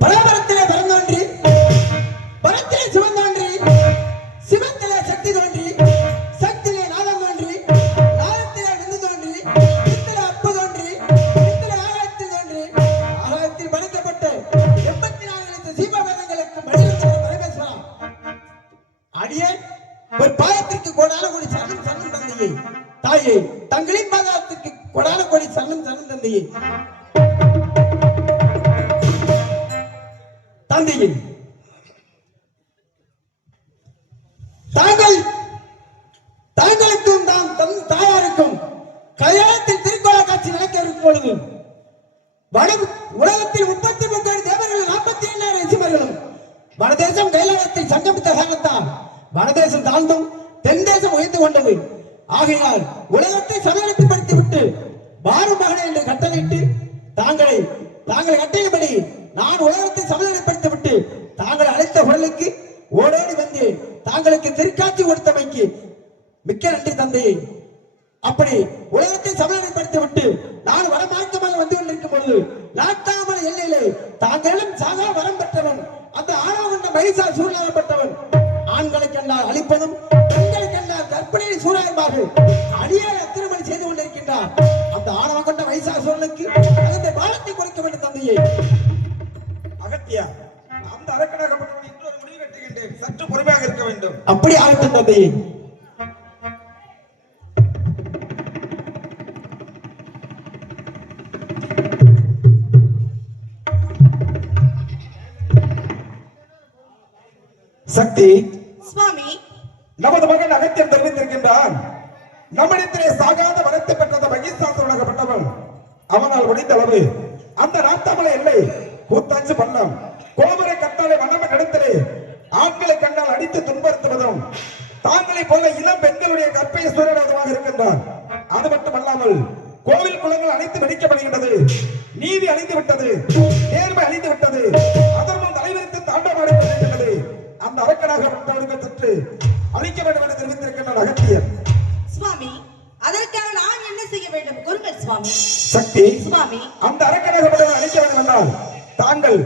பராபரத்திலே பரந்தோன்றி பரத்திலே சிவந்தோன்றி சிவத்திலே சக்தி தோன்றி சக்தியிலே நாதம் தோன்றி நாதத்திலே நின்று தோன்றி நித்திலே அப்பு தோன்றி நித்திலே ஆகாயத்தில் தோன்றி ஆகாயத்தில் படைக்கப்பட்ட 84 சீமவேதங்களுக்கு மனிதர்கள் பரமேஸ்வரா அடியே ஒரு பாதத்திற்கு கோடான கோடி சரணம் சரணம் தந்தையே தாயே தங்களின் பாதத்திற்கு கோடான கோடி சரணம் சரணம் தந்தையே தந்தையே தாங்களுக்கும் தம் தாயாருக்கும் கல்யாணத்தில் திருக்கோல காட்சி நடக்க இருக்கும் பொழுது உலகத்தில் 33 தேவர்கள் 47 ரிஷிவர்களும் வடதேசம் கைலாயத்தில் சங்கமித்த காரணத்தால் வடதேசம் தாழ்ந்தும் தென் தேசம் உயர்ந்து கொண்டது. ஆகையால் உலகத்தை சமநிலைப்படுத்திவிட்டு பாரும் மகனே என்று கட்டளையிட்டு தாங்கள் கட்டளைப்படி நான் உலகத்தை சமநிலைப்படுத்திவிட்டு தாங்கள் அழைத்த குரலுக்கு ஓடோடி வந்து தாங்களுக்கு திருக்காட்சி கொடுத்தமைக்கு மிக்க நன்றி தந்தையை. அப்படி உலகத்தை சமநிலைப்படுத்திவிட்டு நான் வடமார்க்கமாக வந்து கொண்டிருக்கும் பொழுது நாட்டாமல் எல்லையிலே தாங்களும் சாகா வரம் பெற்றவன் அந்த ஆணவ மகிஷா சூழலாகப்பட்டவன் ஆண்களை கண்டால் அழிப்பதும் பெண்களை கண்டால் கற்பனையை சூழாயமாக அடியார திருமணி செய்து கொண்டிருக்கின்றார். அந்த ஆணவம் கொண்ட மகிஷா சூழலுக்கு அந்த பாலத்தை கொடுக்க வேண்டும் தந்தையை. அகத்தியா, அந்த அரக்கனாகப்பட்டவன் இன்று ஒரு முடிவு கட்டுகின்றேன். சற்று பொறுமையாக இருக்க வேண்டும். அப்படி ஆகட்டும் தந்தையை. சக்தி சுவாமி, நமது மகன் அகத்தியன் தெரிவித்திருக்கின்றான். நம்மிடத்திலே சாகாத வரத்தை பெற்ற மகிஷாசுரனாகப்பட்டவன் அவனால் முடிந்த அளவு அந்த நாட்டாமலை எல்லை கூத்தாச்சு பள்ளம் கோபுரை கட்டாளை மன்னம இடத்திலே ஆண்களை கண்டால் அடித்து துன்புறுத்துவதும் தாங்களை போல இளம் பெண்களுடைய கற்பையை சூழலுமாக இருக்கின்றான். அது மட்டுமல்லாமல் கோவில் குளங்கள் அனைத்து வெடிக்கப்படுகின்றது. நீதி அழிந்து விட்டது, நேர்மை அழிந்து விட்டது, அதர்மம் தலைவரித்து தாண்டவமாடுகின்றது. அந்த அரக்கனாகப்பட்டவனுக்கு சற்று அழிக்க வேண்டும் என்று தெரிவித்திருக்கின்றான் அகத்தியர். சுவாமி, அதற்காக நான் என்ன செய்ய வேண்டும் கூறுங்கள் சுவாமி. சக்தி சுவாமி, அந்த அரக்கனாகப்பட்டவனை அழிக்க வேண்டும் என்றால் தாங்கள்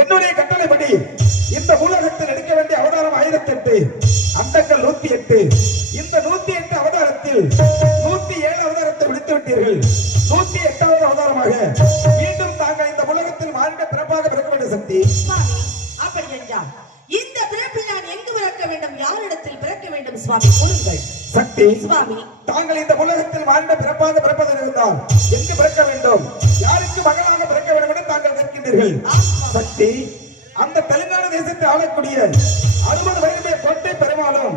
என்னுடைய கட்டளைப்படி இந்த உலகத்தில் எடுக்க வேண்டிய அவதாரம் 1008, அண்டங்கள் 108. இந்த 108 அவதாரத்தில் 107 அவதாரத்தை முடித்து விட்டீர்கள். 108வது அவதாரமாக மீண்டும் தாங்கள் இந்த உலகத்தில் மாநில பிறப்பாக பிறக்க வேண்டிய சக்தி. சுவாமி, அப்படி என்றால் இந்த பிறப்பில் நான் எங்கு பிறக்க வேண்டும், யாரிடத்தில் பிறக்க வேண்டும் சுவாமி கூறுங்கள். சக்தி சுவாமி, தாங்கள் இந்த உலகத்தில் மாநில பிறப்பாக பிறப்பதாக இருந்தால் எங்கு பிறக்க வேண்டும், யாருக்கு மகனாக பிறக்க வேண்டும் என்று தாங்கள் கேட்கின்றீர்கள். சக்தி, அந்த தெலுங்கானா தேசத்தை ஆளக்கூடிய 60 வயது கோட்டை பெருமாளும்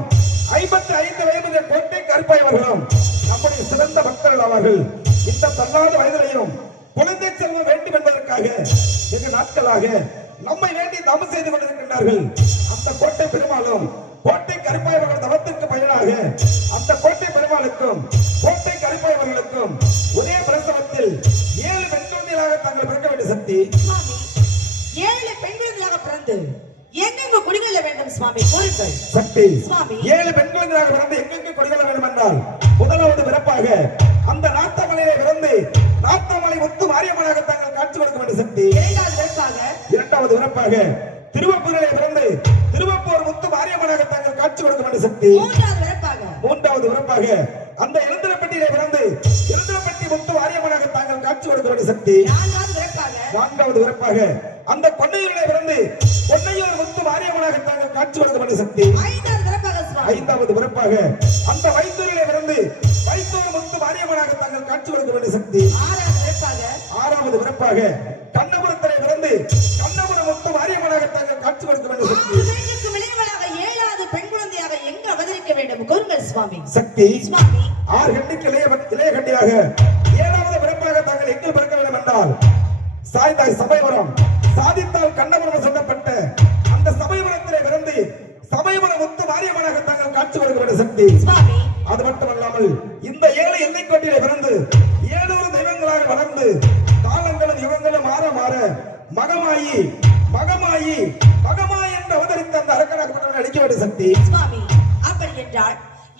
55 வயது கோட்டை கருப்பாயவர்களும் நம்முடைய சிறந்த பக்தர்கள் ஆவார்கள். இந்த தள்ளாத வயதிலையும் குழந்தை செல்வம் வேண்டும் என்பதற்காக வெகு நாட்களாக நம்மை வேண்டி தவம் செய்து கொண்டிருக்கின்றார்கள். அந்த கோட்டை பெருமாளும் கோட்டை கருப்பாயவர்கள் தவத்திற்கு பயனாக அந்த கோட்டை பெருமாளுக்கும் கோட்டை கருப்பாயவர்களுக்கும் ஒரே பிரசவத்தில் 7 பெண் குழந்தைகளாக தாங்கள் பிறக்க வேண்டிய சக்தி. 7 பெண் குழந்தைகளாக பிறந்து எங்கெங்க குடிகொள்ள வேண்டும் சுவாமி கூறுங்கள். சக்தி, சுவாமி, 7 பெண் குழந்தைகளாக பிறந்து எங்கெங்க குடிகொள்ள வேண்டும் என்றால் முதலாவது பிறப்பாக அந்த நாட்டாமலையிலே பிறந்து நாட்டாமலை முத்து மாரியம்மனாக தாங்கள் காட்சி கொடுக்க வேண்டிய சக்தி. இரண்டாவது பிறப்பாக திருவப்பூரிலே பிறந்து திருவப்பூர் முத்து மாரியம்மனாக தாங்கள் காட்சி கொடுக்க வேண்டிய சக்தி. மூன்றாவது பிறப்பாக அந்த எழுந்திரப்பட்டியிலே பிறந்து எழுந்திரப்பட்டி முத்து மாரியம்மனாக தாங்கள் காட்சி கொடுக்க வேண்டிய சக்தி. நான்காவது பிறப்பாக அந்த கொன்னையூரிலே பிறந்து கொன்னையூர் முத்து மாரியம்மனாக தாங்கள் காட்சி கொடுக்க வேண்டிய சக்தி. ஐந்தாவது பிறப்பாக அந்த வைத்தூரிலே பிறந்து வைத்தூர் முத்து மாரியம்மனாக தாங்கள் காட்சி கொடுக்க வேண்டிய சக்தி. ஆறாவது பிறப்பாக கண்ணபுரத்திலே பிறந்து கண்ணபுரம் முத்து மாரியம்மனாக தாங்கள் காட்சி கொடுக்க வேண்டிய சக்தி. 7வது பெண் குழந்தையாக எங்கு அவதரிக்க வேண்டும் கூறுங்கள் சுவாமி. சக்தி, சுவாமி, 6 கண்டிக்கு இளைய கண்டியாக 7வது பிறப்பாக தாங்கள் எங்கு பிறக்க வேண்டும் என்றால் சாய்ந்தாய் சமயபுரம் சாதித்தால் கண்ணபுரம் சொல்லப்பட்ட அந்த சமயபுரத்திலே பிறந்து சமயபுரம் முத்து மாரியம்மனாக தாங்கள் காட்சி கொடுக்க வேண்டிய சக்தி. அது மட்டுமல்லாமல் இந்த 7 எல்லைக்கோட்டிலே பிறந்து 700 தெய்வங்களாக வளர்ந்து காலங்களும் யுகங்களும் மாற மாற மகமாயி மகமாயி மகமாயி என்று அவதரித்த அந்த அரக்கனாகப்பட்டவனை அழிக்க வேண்டிய சக்தி. சுவாமி, அப்படி என்றால்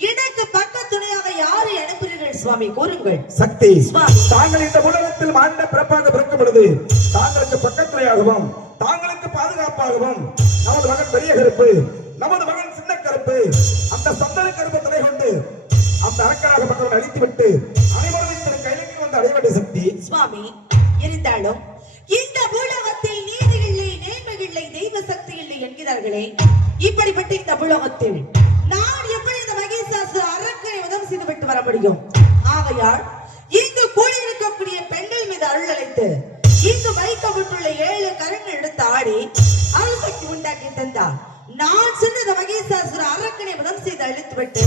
எனக்கு பக்க துணையாக யாரை அனுப்புகிறீர்கள் சுவாமி கூறுங்கள். சக்தி, சுவாமி. தாங்கள் இந்த உலகத்தில் மாண்ட பிறப்பாக பிறக்கும் பொழுது தாங்களுக்கு பக்கத்துறையாகவும் தாங்களுக்கு பாதுகாப்பாகவும் நமது மகன் பெரிய கருப்பு, நமது மகன் சின்ன கருப்பு, அந்த சந்தன கருப்பு துணை கொண்டு அந்த அரக்கராகப்பட்டவன் அழித்துவிட்டு அனைவரும் திரு கையிலுக்கு வந்து அடைய வேண்டிய சக்தி. சுவாமி, இருந்தாலும் இந்த பூலோகத்தில் நீதி இல்லை, நேர்மை இல்லை, தெய்வ சக்தி இல்லை என்கிறார்களே, இப்படிப்பட்ட இந்த பூலோகத்தில் நான் எப்படி இந்த மகேசாசுர அரக்கனை உதவி செய்து விட்டு வர முடியும்? ஆகையால் இங்கு கூடியிருக்கக்கூடிய பெண்கள் மீது அருள் அளித்து இங்கு வைக்கப்பட்டுள்ள 7 கரங்கள் எடுத்து ஆடி அருள் சக்தி உண்டாக்கி தந்தார். நான் சென்ற மகேசாசுர அரக்கனை உதவி செய்து அழித்துவிட்டு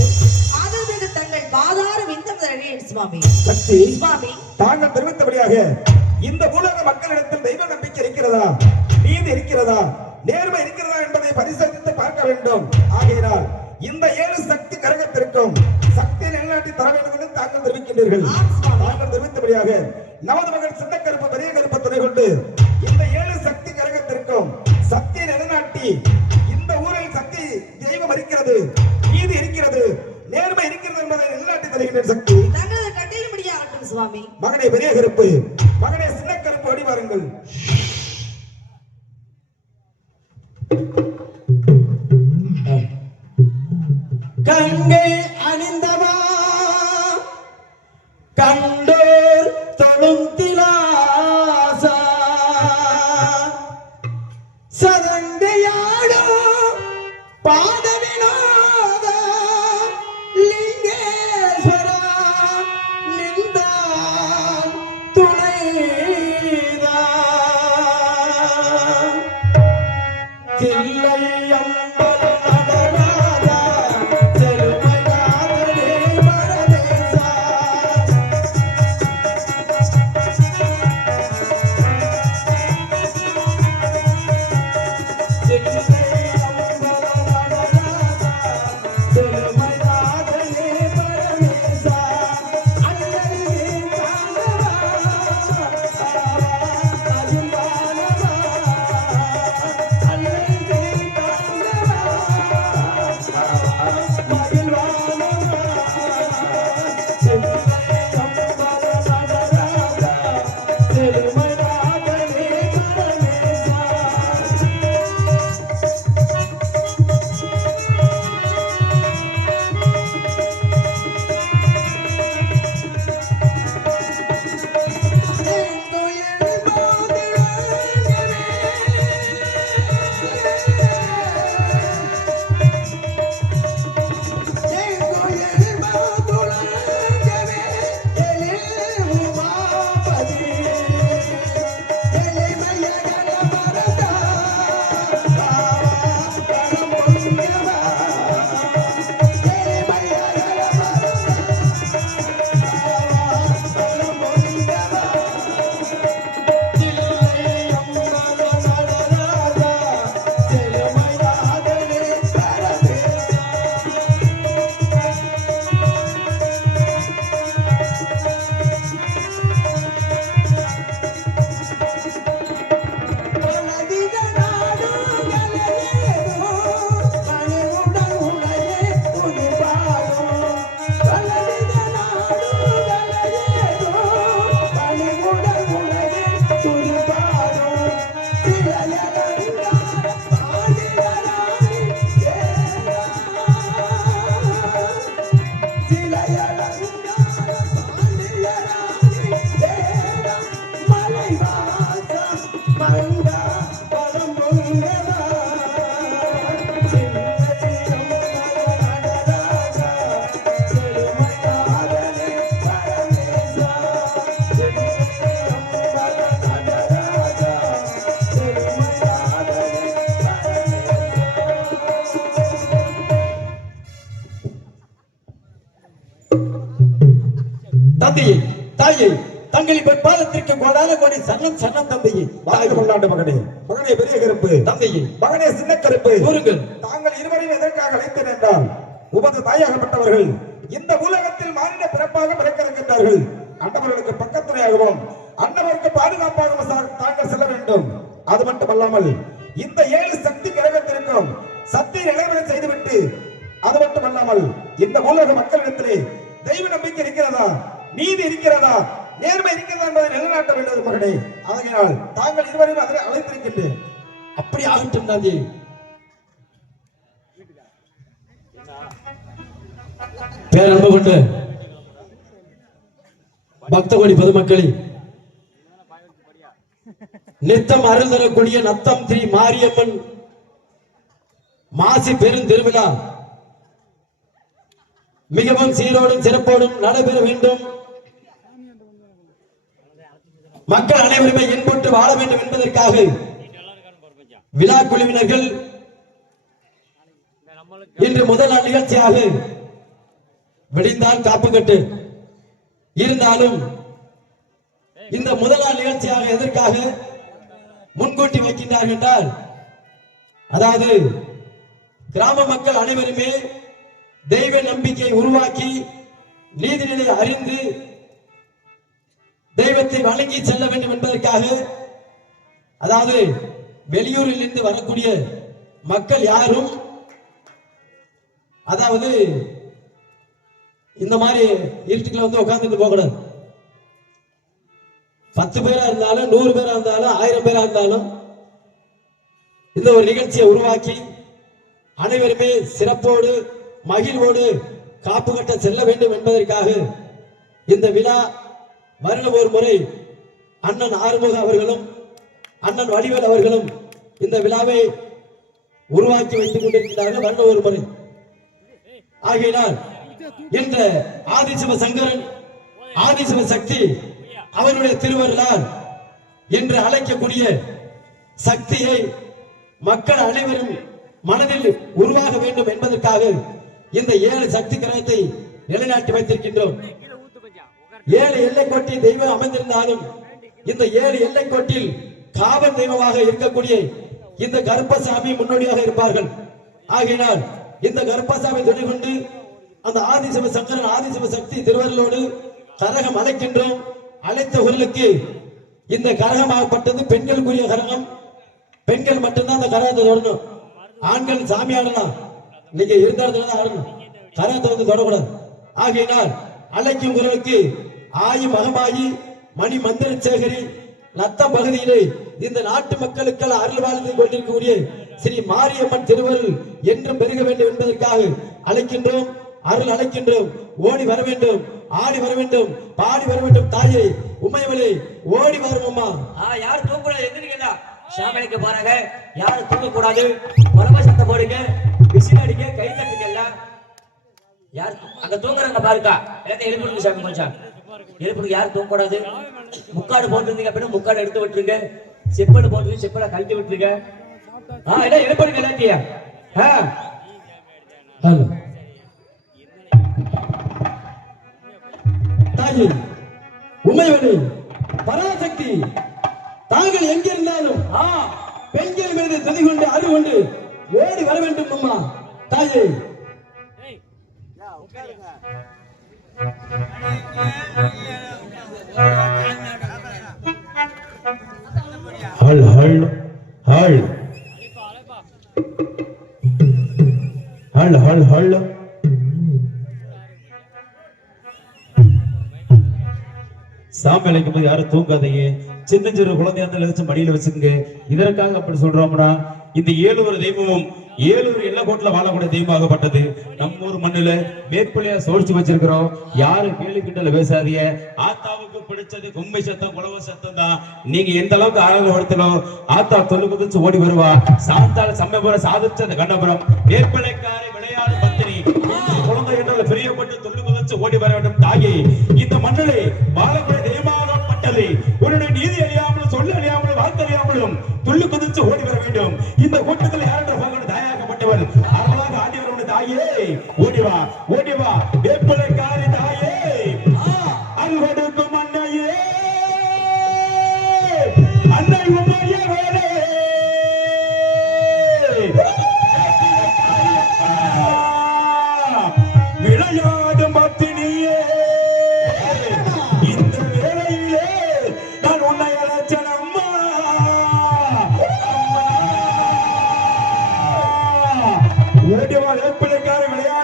அதன் மீது தங்கள் பாதார விந்தம் தருகிறேன் சுவாமி. சக்தி, சுவாமி, தாங்கள் தெரிவித்தபடியாக இந்த உலக மக்களிடத்தில் தெய்வ நம்பிக்கை இருக்கிறதா, நீதி இருக்கிறதா, நேர்மை இருக்கிறதா என்பதை பரிசோதித்து பார்க்க வேண்டும். ஆகையினால் இந்த 7 சக்தி கரகத்திற்கும் சக்தி நிலைநாட்டி தர வேண்டும் என்று தாங்கள் தெரிவிக்கின்றீர்கள். தாங்கள் தெரிவித்தபடியாக நமது மகன் சின்ன கருப்பு பெரிய கருப்பு துணை கொண்டு இந்த 7 சக்தி கரகத்திற்கும் சக்தியை நிலைநாட்டி இந்த ஊரில் சக்தி தெய்வம் இருக்கிறது, நீதி இருக்கிறது, நேர்மை இருக்கிறது என்பதை நிலைநாட்டி தருகின்ற சக்தி தங்களது கட்டளைப்படியாகட்டும் சுவாமி. மகனே பெரிய கருப்பு, மகனே சின்ன கருப்பு, ஓடி வாருங்கள். கங்கை அணிந்தவா கண்டோர் தொழும் திலாசா சதங்கையாடும் பாதவினோத லிங்கேஸ்வரா நின்றான் துணைதான் தில்லையம்பல நடராஜா செல்வநாதனே பரமேசா தந்தையே, தாயே, தங்களின் பாதத்திற்கு கோடான கோடி சன்னம் சன்னம் தந்தையே. வாழ்க கொண்டாண்டு மகனே, மகனே பெரிய கருப்பு, தந்தையே, மகனே சின்ன கருப்பு, கூறுங்கள். தாங்கள் இருவரையும் எதற்காக அழைத்தேன் என்றால் உமது தாயாகப்பட்டவர்கள் இந்த உலகத்தில் மாநில பிறப்பாக பிறக்க இருக்கின்றார்கள். அண்டவர்களுக்கு பக்கத்துணையாகவும் அண்டவருக்கு பாதுகாப்பாகவும் தாங்கள் செல்ல வேண்டும். அது மட்டுமல்லாமல் இந்த 7 சக்தி கிரகத்திற்கும் சக்தி நிலைவரம் செய்துவிட்டு அது மட்டுமல்லாமல் இந்த உலக மக்களிடத்திலே தெய்வ நம்பிக்கை இருக்கிறதா, நீதி இருக்கிறதா, நேர்மை இருக்கிறதா என்பதை நிலைநாட்ட வேண்டும் மகனே. ஆகையால் தாங்கள் இருவரையும் அதனை அழைத்திருக்கின்றேன். அப்படி ஆகட்டும் தாதி. பேரன்பு கொண்டு பக்த கோடி பொதுமக்களே, நித்தம் அருள் தரக்கூடிய நத்தம் ஸ்ரீ மாரியம்மன் மாசி பெருந்திருவிழா மிகவும் சீரோடும் சிறப்போடும் நடைபெற வேண்டும். மக்கள் அனைவருமே இன்புற்று வாழ வேண்டும் என்பதற்காக விழா குழுவினர்கள் இன்று முதல் நாள் நிகழ்ச்சியாக விடிந்தால் காப்பு கட்டு இருந்தாலும் இந்த முதல் நாள் நிகழ்ச்சியாக எதற்காக முன்கூட்டி வைக்கின்றார்கள் என்றால், அதாவது கிராம மக்கள் அனைவருமே தெய்வ நம்பிக்கை உருவாக்கி நீதிநிலை அறிந்து தெய்வத்தை வணங்கி செல்ல வேண்டும் என்பதற்காக, அதாவது வெளியூரில் இருந்து வரக்கூடிய மக்கள் யாரும் அதாவது இந்த மாதிரி இருட்டுக்குள்ள வந்து உட்கார்ந்துட்டு போக கூடாது. 10 பேரா இருந்தாலும் 100 பேரா இருந்தாலும் 1000 பேரா இருந்தாலும் இந்த ஒரு நிகழ்ச்சியை உருவாக்கி அனைவருமே சிறப்போடு மகிழ்வோடு காப்பு கட்ட செல்ல வேண்டும் என்பதற்காக இந்த விழா வருடம் ஒரு முறை அண்ணன் ஆறுமுக அவர்களும் அண்ணன் வடிவேல் அவர்களும் இந்த விழாவை உருவாக்கி வைத்துக் கொண்டிருக்கிறார்கள் வருடம் ஒரு முறை. ஆகையினால் என்ற ஆதிசிவ சங்கரன் ஆதிசிவ சக்தி அவருடைய திருவருளால் என்று அழைக்கக்கூடிய சக்தியை மக்கள் அனைவரும் மனதில் உருவாக வேண்டும் என்பதற்காக இந்த 7 சக்தி கிரகத்தை நிலைநாட்டி வைத்திருக்கின்றோம். 7 எல்லைக்கோட்டில் தெய்வம் அமைந்திருந்தாலும் இந்த 7 எல்லைக்கோட்டில் காவல் தெய்வமாக இருக்கக்கூடிய இந்த கருப்பசாமி முன்னோடியாக இருப்பார்கள். ஆகையினால் இந்த கருப்பசாமி துணை கொண்டு அந்த ஆதிசிவ சங்கரன் ஆதிசிவ சக்தி திருவருளோடு கரகம் அழைக்கின்றோம். அழைத்தவர்களுக்கு இந்த கரகமாகப்பட்டது பெண்களுக்குரிய கரகம். பெண்கள் மட்டும்தான் அந்த கரகத்தை தொடரணும். ஆண்கள் சாமி ஆடலாம், நீங்க இருந்த இடத்துல தான் ஆடணும், கரகத்தை வந்து தொடக்கூடாது. ஆகையினால் அழைக்கும் குரலுக்கு ஆயி மகமாயி மணி மந்திர சேகரி நத்த பகுதியிலே இந்த நாட்டு மக்களுக்கு அருள் வாழ்ந்து கொண்டிருக்கக்கூடிய ஸ்ரீ மாரியம்மன் திருவருள் என்றும் பெருக வேண்டும் என்பதற்காக அழைக்கின்றோம். அருள் அழைக்கின்றோம். ஓடி வர வேண்டும், ஆடி வர வேண்டும், பாடி வர வேண்டும். தாயே உமையவளே ஓடி வரும் அம்மா. யாரும் தூங்கக்கூடாது, எந்திரிக்கா சாமலைக்கு போறாங்க. யாரும் தூங்கக்கூடாது, உரம சத்தம் போடுங்க, விசில் அடிக்க, கை தட்டுக்கல்ல. யார் அங்க தூங்குறாங்க பாருக்கா, எல்லாத்தையும் எழுப்பிடுங்க சாமி, கொஞ்சம் எழுப்பிடுங்க. யாரும் தூங்கக்கூடாது. முக்காடு போட்டுருந்தீங்க அப்படின்னா முக்காடு எடுத்து விட்டுருங்க. செப்பல் போட்டு செப்பலை கழட்டி விட்டுருங்க. எல்லாம் எழுப்பிடுங்க எல்லாத்தையும். தாயே உமையவளே பராசக்தி, தாங்கள் எங்க இருந்தாலும் பெண்கள் மீது துதி கொண்டு அருள் கொண்டு ஓடி வர வேண்டும் அம்மா. தாயே ஹல் ஹல் ஹல் ஹல் ஹல் ஹல். சாமி அழைக்கும் போது யாரும் தூங்காதீங்க. சின்ன சிறு குழந்தையா இருந்தாலும் எழுந்து மடியில வச்சுக்கோங்க. இதற்காக அப்படி சொல்றோம்னா, இந்த 7 தெய்வமும் 7 எல்லைக்கோட்டில வாழக்கூடிய தெய்வமாகப்பட்டது. நம்ம ஊர் மண்ணுல வேப்பிலையா சோழிச்சு வச்சிருக்கிறோம். யாரும் கேள்வி கிண்டல பேசாதீங்க. ஆத்தாவுக்கு பிடிச்சது கும்பை சத்தம் குலவ சத்தம் தான். நீங்க எந்த அளவுக்கு ஆழப்படுத்தணும், ஆத்தா தொழில் குதிச்சு ஓடி வருவா. சாந்தால சமயபுரம் சாதிச்சது கண்டபுரம் வேப்பிலைக்காரை விளையாடு பத்தினி குழந்தை என்றால் பிரியப்பட்டு தொழில் குதிச்சு ஓடி வர வேண்டும். தாயே இந்த மண்ணிலே வாழக்கூடிய தெய்வமாகப்பட்டது. உன்னுடைய நீதி அறியாமலும் சொல்ல அறியாமலும் வார்த்தை அறியாமலும் துள்ளு குதிச்சு ஓடி வர வேண்டும். இந்த கூட்டத்தில் யாரென்ற பகவான் தாயாகப்பட்டவர் அருளாக ஆடி வரக்கூடிய தாயே ஓடிவா ஓடிவா வேப்பிலைக்காரி தாயே அல்கொடுக்கும் அன்னையே அன்னை உமையே வேலே விளையாடும் பத்தினியே இந்த வேளையிலே நான் உன்னை அழைச்சேன் அம்மா. ஓடிவா வேப்பிலைக்காரி விளையாடு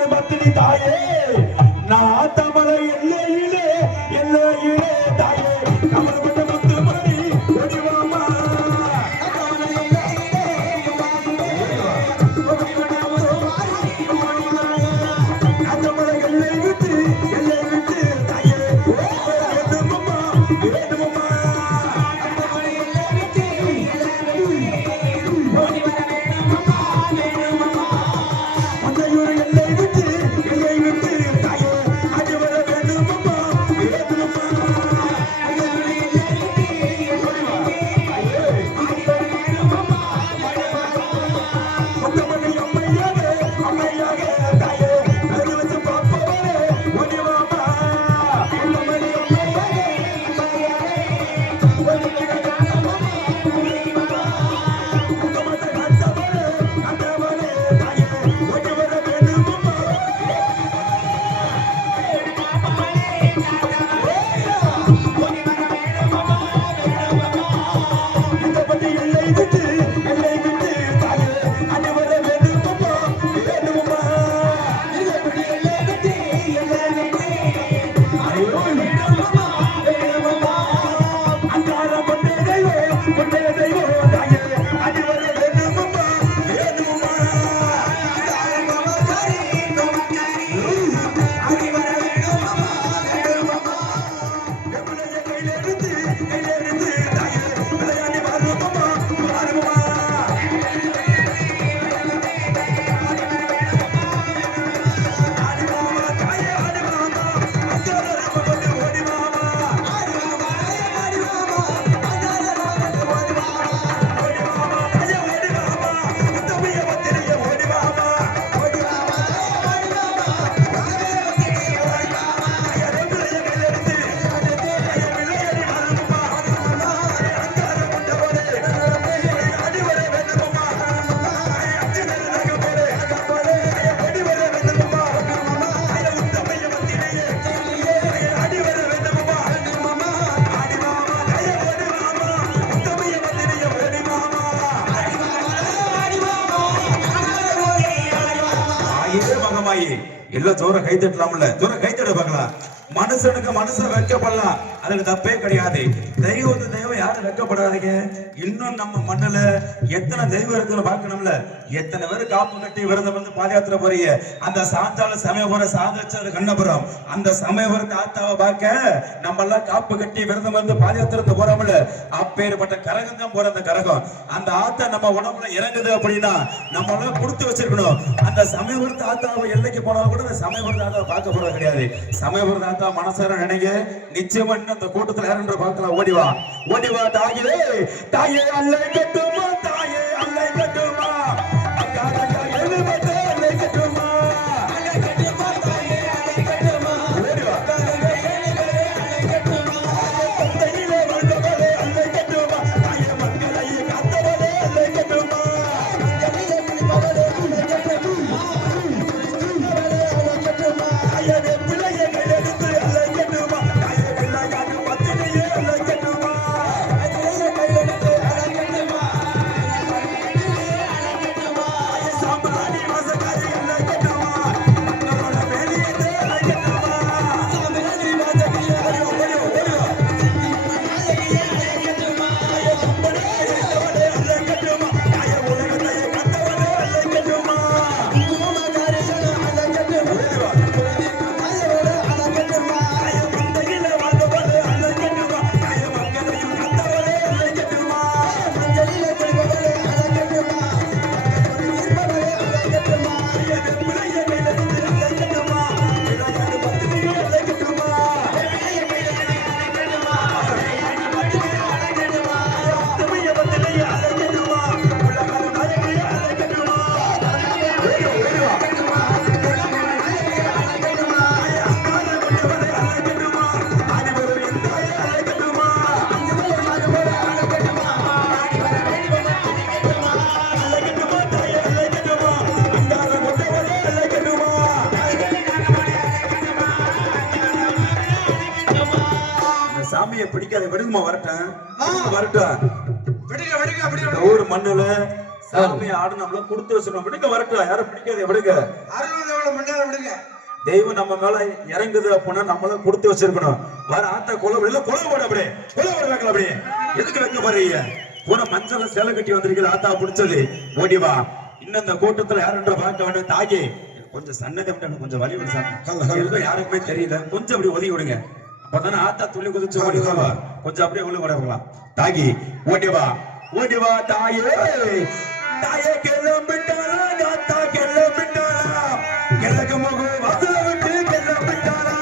மகமாயி எல்லாம் ஜோர கை தட்டலாம்ல, ஜோர கை தட்ட பார்க்கலாம். மனுஷனுக்கு மனுஷன் வெட்கப்படலாம், அதுல தப்பே கிடையாது. தெய்வத்து தெய்வம் யாரும் வெட்கப்படாதீங்க. இன்னும் நம்ம மண்ணுல எத்தனை தெய்வம் இருக்குன்னு பார்க்கணும்ல. எத்தனை பேர் காப்பு கட்டி விரதம் வந்து பாதயாத்திரை போறீங்க. அந்த சாந்தால சமயபுரம் சாதச்சது கண்ணபுரம் அந்த சமயபுரத்தை ஆத்தாவை பார்க்க நம்ம எல்லாம் காப்பு கட்டி விரதம் வந்து பாதயாத்திரை போறோம்ல. அப்பேற்பட்ட கரகம் தான் போற அந்த கரகம். அந்த ஆத்தா நம்ம உடம்புல இறங்குது அப்படின்னா நம்ம எல்லாம் கொடுத்து வச்சிருக்கணும். அந்த சமயபுரத்து ஆத்தாவை எல்லைக்கு போனாலும் கூட அந்த சமயபுரத்து ஆத்தாவை பார்க்க போறது கிடையாது. சமயபுரத்து ஆத்தா மனசார நினைங்க, நிச்சயமா அந்த கூட்டத்தில் யாருன்ற பார்க்கலாம். ஓடிவா ஓடிவா தாயே தாயே அல்லை கட்டுமா, தாயே அல்லை கட்டுமா, சாமியை பிடிக்காத விடுங்கம்மா, வரட்டும் வரட்டும். விடுங்க விடுங்க. அப்படி ஊர் மண்ணுல சாமியை ஆடுனோம்ல கொடுத்து வச்சிடணும். விடுங்க வரட்டும், யாரும் பிடிக்காத விடுங்க. விடுங்க. தெய்வம் நம்ம மேல இறங்குது அப்படின்னா நம்மளும் கொடுத்து வச்சிருக்கணும். வர ஆத்தா கொலை போட அப்படியே கொலை போட வைக்கல. அப்படியே எதுக்கு வைக்க பாருங்க. போன மஞ்சள் சேலை கட்டி வந்திருக்கிற ஆத்தா பிடிச்சது. ஓடிவா. இன்னும் இந்த கூட்டத்துல யாருன்ற பார்க்க வேண்டும். தாயே கொஞ்சம் சன்னதை விட்டு கொஞ்சம் வழி விடு. யாருக்குமே தெரியல, கொஞ்சம் அப்படி ஒதுக்கி விடுங்க. அப்பதானே ஆத்தா துள்ளி குதிச்சு ஓடிவா. கொஞ்சம் அப்படியே உள்ள விடலாம். தாகி ஓடிவா ஓடிவா தாயே தாயே கிளம்பிட்டாரா, ஆத்தா கிளம்பிட்டாரா, கிழக்கு முக வாசல விட்டு கிளம்பிட்டாரா.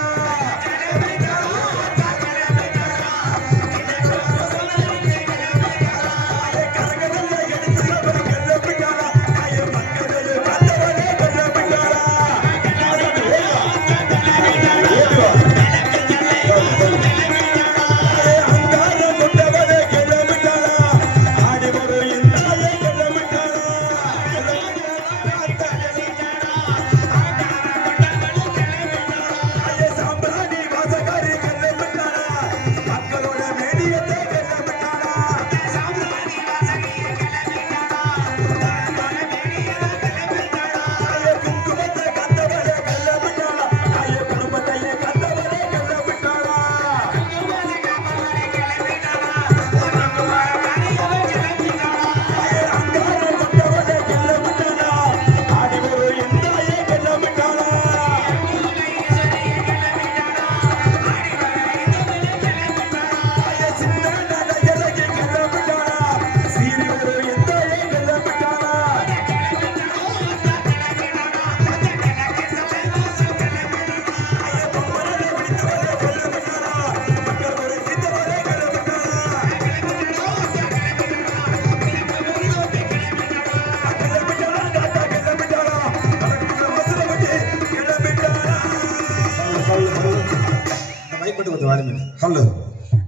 ஹலோ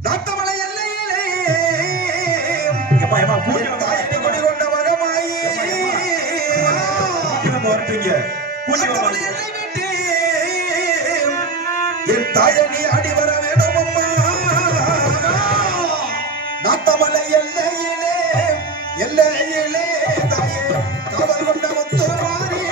நாட்டமலை எல்லையிலே கொடி கொண்ட மகமாயி வரட்டீங்க. என் தாயணி அடி வர வேணும் அம்மா. நாட்டமலை எல்லையிலே எல்லையிலே தாயே காவல் கொண்ட முத்து மாறி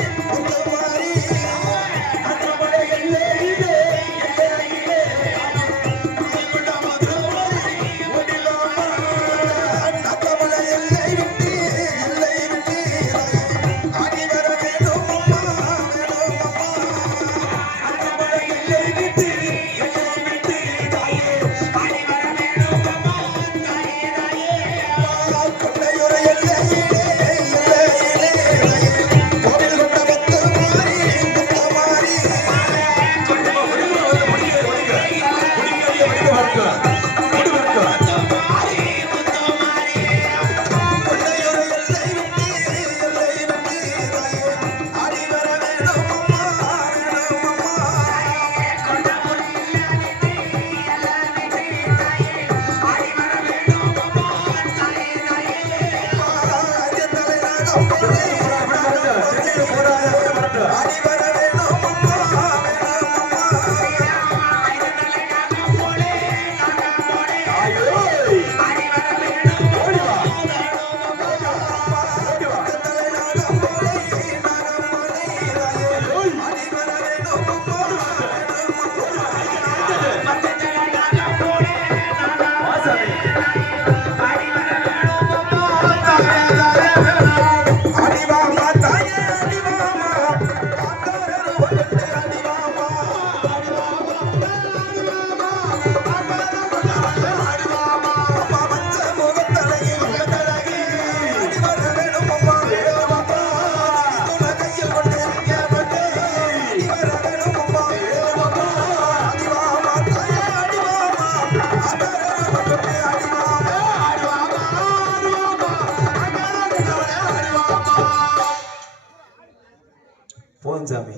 சாமி.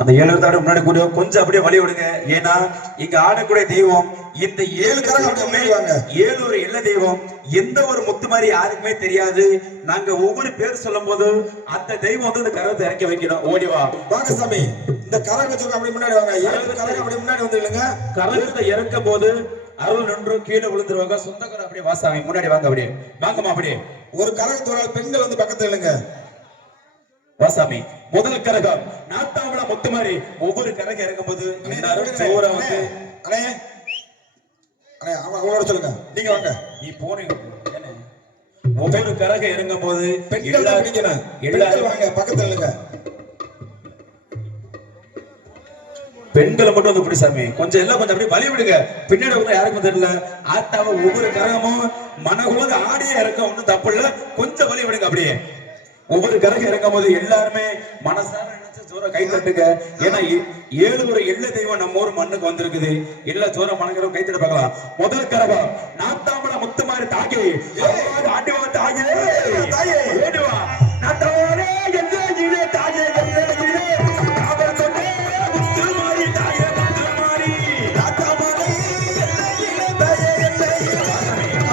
அந்த 7 தாடு முன்னாடி கூட கொஞ்சம் அப்படியே வழி விடுங்க. ஏன்னா இங்க ஆடக்கூடிய தெய்வம் இந்த 7 கரகமே 7 ஒரு எல்ல தெய்வம். எந்த ஒரு முத்து மாதிரி யாருக்குமே தெரியாது. நாங்க ஒவ்வொரு பேர் சொல்லும் போது அந்த தெய்வம் வந்து இந்த கரகத்தை இறக்கி வைக்கணும். ஓடிவா வாங்க சாமி. இந்த கரகம் அப்படி முன்னாடி வாங்க. 7 கரகம் அப்படி முன்னாடி வந்துருங்க. கரகத்தை இறக்கும் போது அருள் நின்று கீழே விழுந்துருவாங்க. சொந்தக்கார அப்படியே வாசாமி முன்னாடி வாங்க. அப்படியே வாங்கம்மா. அப்படியே ஒரு கரகத்தோட பெண்கள் வந்து பக்கத்துல இல்லைங்க. வாசாமி முதல் கரகம் நாத்தாமல முத்து மாதிரி ஒவ்வொரு கரகம் இறங்கும் போது சோற வந்து அண்ணே அண்ணே அவங்களோட சொல்லுங்க. நீங்க வாங்க. நீ போனீங்க. ஒவ்வொரு கரகம் இறங்கும் போது பெண்கள் பிடிக்கணும். எல்லாரும் வாங்க பக்கத்துல இல்லைங்க. பெண்களை மட்டும் வந்து இப்படி சாமி கொஞ்சம் எல்லாம் கொஞ்சம் அப்படியே வழி விடுங்க. பின்னாடி வந்து யாருக்கும் தெரியல. ஆத்தாவ ஒவ்வொரு கரகமும் மனகுவது ஆடியே இறக்க ஒன்றும் தப்பு இல்ல. கொஞ்சம் வழி விடுங்க. அப்படியே ஒவ்வொரு கரகம் இறங்கும் போது எல்லாருமே மனசார நினைச்சு சோற கை தட்டுங்க. ஏன்னா 7 ஒரு எல்ல தெய்வம் நம்ம ஊர் மண்ணுக்கு வந்திருக்குது. எல்லா சோற மனகரம் கை தட்ட பார்க்கலாம். முதல் கரகம் நாத்தாமல முத்து மாதிரி தாக்கி ஆண்டிவா தாயே தாயே ஓடிவா நாத்தாமலே எல்லையிலே தாயே எல்லையிலே அவர் கொண்டே முத்து மாதிரி தாயே முத்து மாதிரி நாத்தாமலே எல்லையிலே தாயே எல்லையிலே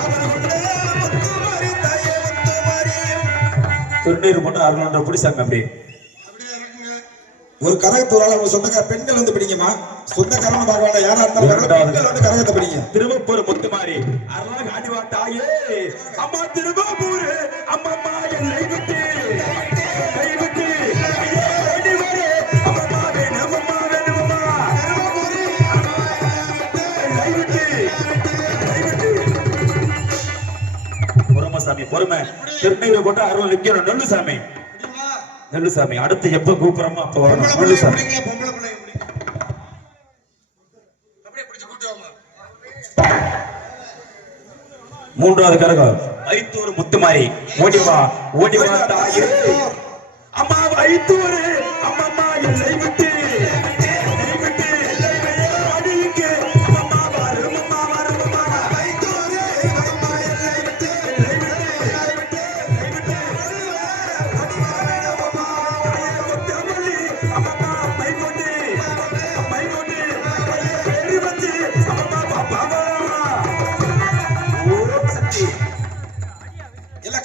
அவர் கொண்டே முத்து மாதிரி தாயே முத்து மாதிரி திருநீர் போட்டு அருண் எப்படி சாமி. அப்படி ஒரு கரகத்தூரால உங்க சொந்தக்கார பெண்கள் வந்து பிடிக்குமா? சொந்தக்காரன்னு பார்க்க வேண்டாம். யாரா இருந்தாலும் பெண்கள் வந்து கரகத்தை பிடிங்க. திருவப்பூர் முத்து மாதிரி அருளாக ஆடிவா தாயே அம்மா திருவப்பூர் அம்மம்மா என்னை விட்டு கை விட்டு ஓடி வர அம்மம்மா வேணும் அம்மம்மா வேணும் அம்மா கை விட்டு பொறுமை சாமி பொறுமை. திருநீர் போட்டு அருள் நிக்கணும். நெல்லு சாமி நெல்லு சாமி. அடுத்து எப்ப கூப்பிடுறோமோ அப்ப வரணும். நெல்லு சாமி. மூன்றாவது கரகம் ஐத்தூர் முத்துமாரி ஓடிவா ஓடிவா தாயே அம்மா ஐத்தூர் அம்மம்மா எல்லை விட்டு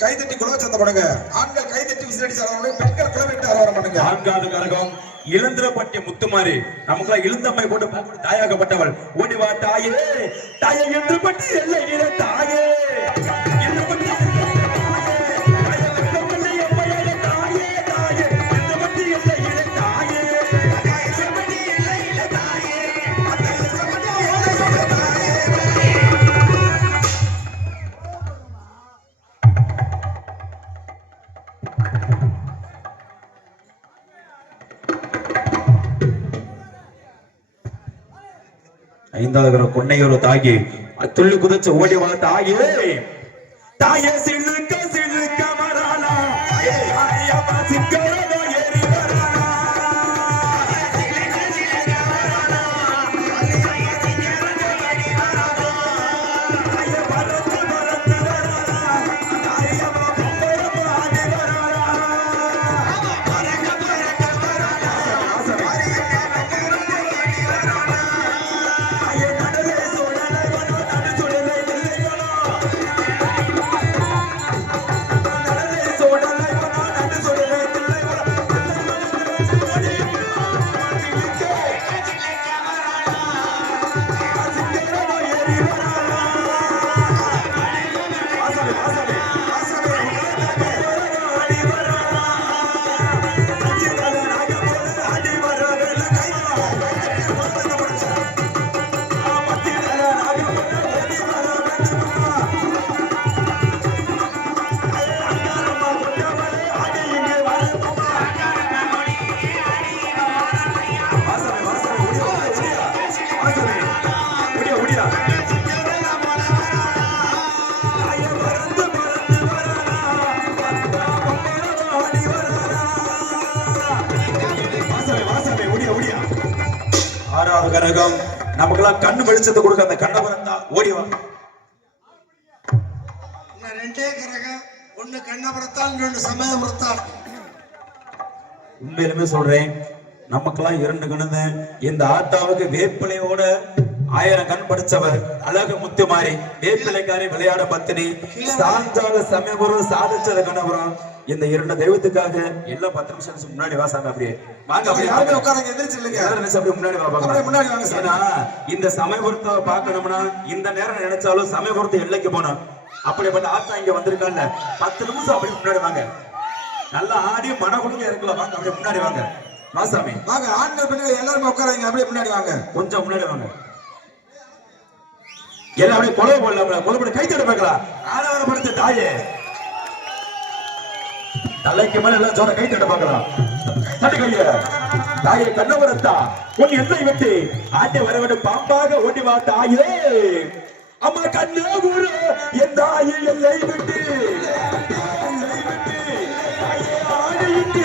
கைதட்டி குலவச்சந்த பண்ணுங்க. ஆண்கள் கைதட்டி விசிலடி சாரவங்க, பெண்கள் குலவிட்டு ஆரவாரம் பண்ணுங்க. நான்காவது கரகம் இளந்திரப்பட்டிய முத்துமாரி நமக்குலாம் இளந்தம்மை போட்டு பார்க்க தாயாகப்பட்டவள் ஓடிவா தாயே தாயே என்று பட்டி எல்லை தாயே ஐந்தாவது கொன்னையூர் தாகி துள்ளி குதிச்சு ஓடி வா தாயே தாயே சிலுக்க சிலுக்க வரானா ஐயப்பா சிக்கரோ ஏறி வரானா ஆறாவது கரகம் நமக்கெல்லாம் கண்ணு வெளிச்சத்தை கொடுக்க அந்த கண்ணபுரம் தான் ஓடி வா. ரெண்டே கரகம் ஒண்ணு கண்ணபுரத்தான், ரெண்டு சமயபுரத்தான். உண்மையிலுமே சொல்றேன், நமக்கெல்லாம் 2 கண்ணுது. இந்த ஆத்தாவுக்கு வேப்பிலையோட 1000 கண் படிச்சவர் அழகு முத்து மாறி வேப்பிலைக்காரி விளையாட பத்தினி சாஞ்சாத சமயபுரம் சாதிச்சத கண்ணபுரம். இந்த 2 தெய்வத்துக்காக எல்லாம் 10 நிமிஷம் முன்னாடி வாசாங்க. அப்படியே வாங்க, அப்படியே யாருமே உட்காருங்க, எந்திரிச்சு இல்லைங்க. அப்படியே முன்னாடி வா அப்படியே முன்னாடி வாங்க சார். ஏன்னா இந்த சமயபுரத்தை பார்க்கணும்னா இந்த நேரம் நினைச்சாலும் சமயபுரத்து எல்லைக்கு போனோம். அப்படிப்பட்ட ஆத்தா இங்க வந்திருக்காங்க. 10 நிமிஷம் அப்படியே முன்னாடி வாங்க. நல்லா ஆடி மனகுழுங்க இருக்கலாம். வாங்க, அப்படியே முன்னாடி வாங்க. மாசாமி வாங்க, ஆண்கள் பெண்கள் எல்லாருமே உட்காருங்க, அப்படியே முன்னாடி வாங்க. கொஞ்சம் முன்னாடி வாங்க. எல்லாம் அப்படியே கொலை போடல, கொலை போட கை தட்ட பார்க்கலாம். ஆனவரப்படுத்த தாயே தலைக்கு மேல எல்லாம் ஜோர கை தட்ட பார்க்கலாம். தட்டு கைய தாயே கண்ணவரத்தா உன் எல்லை விட்டு ஆட்டை வரவிட பாம்பாக ஓடி வா தாயே. அம்மா கண்ணபுர என் தாயை எல்லை விட்டு தாயே ஆடிட்டு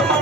அம்மா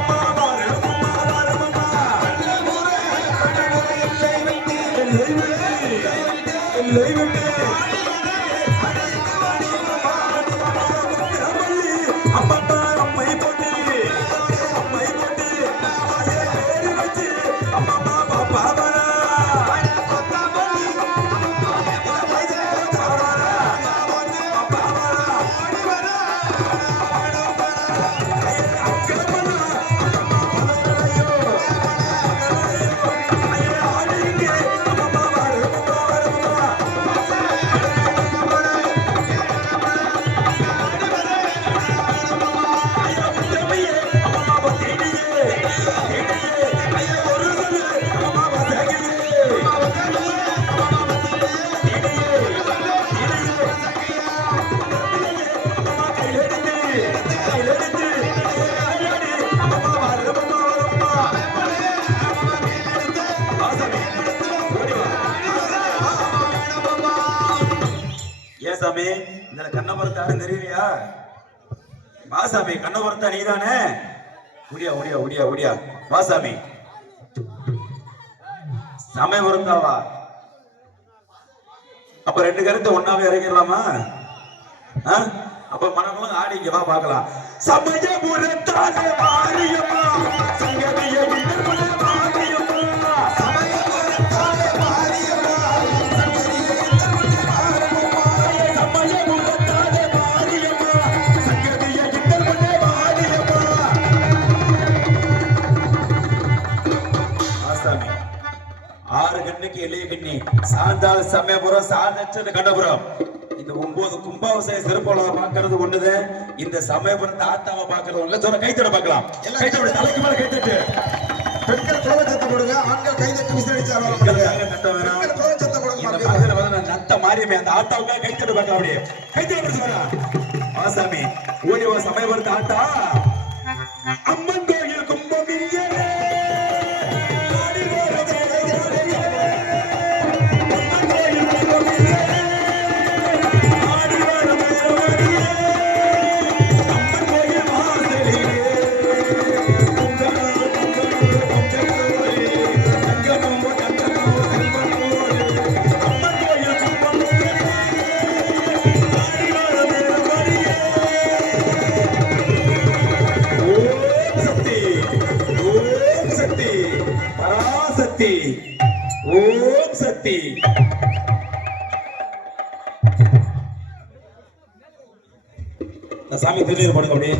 சாமி இந்த கண்ணபுரத்தாரு தெரியலையா? வாசாமி கண்ணபுரத்தா நீதானே? உடியா உடியா உடியா உடியா வாசாமி சமயபுரத்தாவா? அப்ப 2 கருத்தை ஒன்னாவே இறங்கிடலாமா? அப்ப மனங்களும் ஆடி இங்க வா பார்க்கலாம். சமயபுரத்தாலே மாரியம்மா சங்கதியை விடுபட மாரியம்மா. சமயபுரத்தாலே மாரியம்மா சங்கதியை விடுபட மாரியம்மா. சமயபுரத்தாலே மாரியம்மா சங்கதியை விடுபட மாரியம்மா. ஆசாமி 6 கண்ணுக்கு எளிய கண்ணி சாந்தாத சமயபுரம் சாதச்சது கண்ணபுரம். இந்த 9 கும்பாபிஷேக சிறப்பாளரை பார்க்கிறது ஒண்ணுது, இந்த சமயபுரத்தை ஆத்தாவை பார்க்கிறது ஒண்ணு. சொல்ல கைத்தட பார்க்கலாம். கைத்தட தலைக்கு மேல கைத்தட்டு. பெண்கள் கோலச்சத்தை கொடுங்க, ஆண்கள் கைதட்டி விசிலடிச்சாங்க. இந்த மாதிரி வந்து நத்த மாரியமே அந்த ஆத்தாவுக்காக கைத்தட பார்க்கலாம். அப்படியே கைத்தட பிடிச்சு வரா ஆசாமி ஓடி ஒரு சமயபுரத்தை ஆத்தா அம்மன் கோயில் கும்பமில்லே ஓம் சக்தி. சாமி திருநீர் போடுங்க அப்படியே.